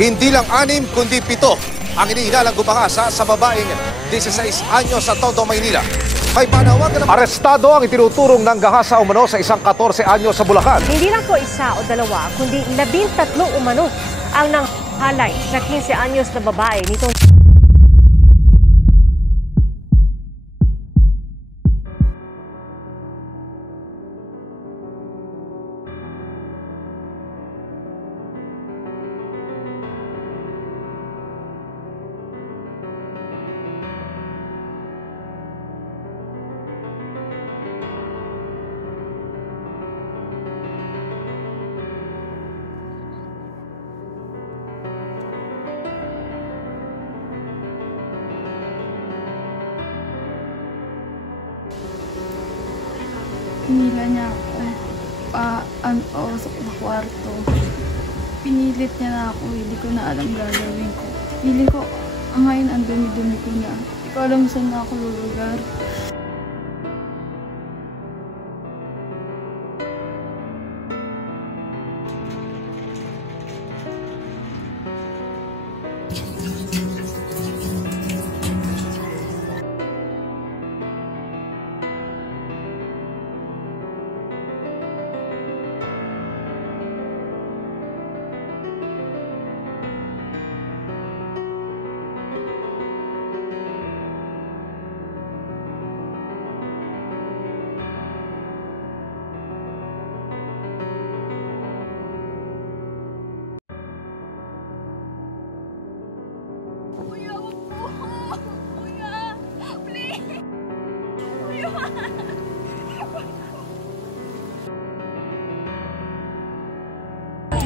Hindi lang 6 kundi 7 ang inihilalang gumahasa sa babaeng 16 anyos sa Tondo, Maynila. May panawagan ng arestado ang itinuturong ng gahasa umano sa isang 14 anyos sa Bulacan. Hindi lang po 1 o 2, kundi 13 umano ang nanghalay sa 15 anyos na babae nitong Pinila niya ako pausok na kwarto. Pinilit niya na ako, hindi ko na alam gagawin ko. Feeling ko, ngayon ang dumi-dumi ko na. Hindi ko alam saan na ako lulugar.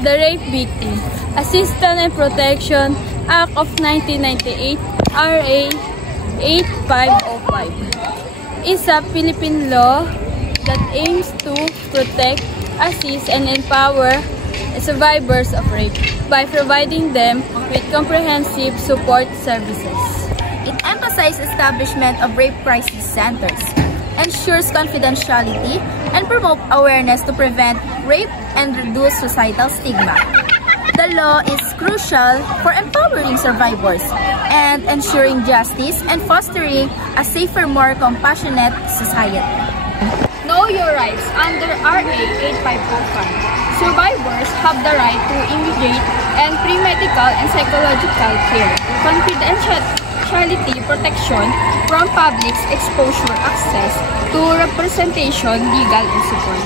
The Rape Victim Assistance and Protection Act of 1998, RA 8505, is a Philippine law that aims to protect, assist, and empower survivors of rape by providing them with comprehensive support services. It emphasizes establishment of rape crisis centers, ensures confidentiality, and promote awareness to prevent rape and reduce societal stigma. The law is crucial for empowering survivors and ensuring justice and fostering a safer, more compassionate society. Know your rights under RA 8505. Survivors have the right to immediate and pre-medical and psychological care, confidentiality protection from public's exposure, access to representation, legal and support.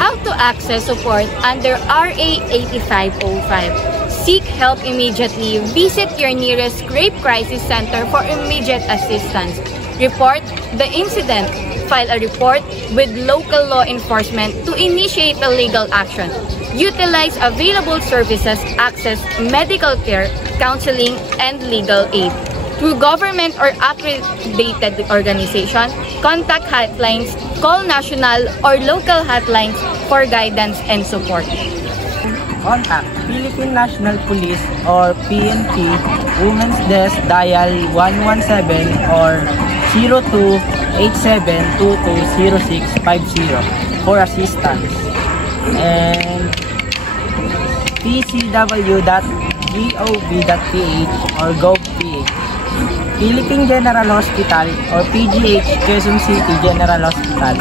How to access support under RA 8505. Seek help immediately. Visit your nearest rape crisis center for immediate assistance. Report the incident. File a report with local law enforcement to initiate a legal action. Utilize available services, access medical care, counseling, and legal aid. Through government or accredited organization, contact hotlines, call national or local hotlines for guidance and support. Contact Philippine National Police or PNP Women's Desk, dial 117 or 0287220650 for assistance, and pcw.gov.ph or gov.ph. Philippine General Hospital or PGH Quezon City General Hospital.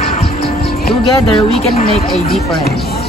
Together we can make a difference.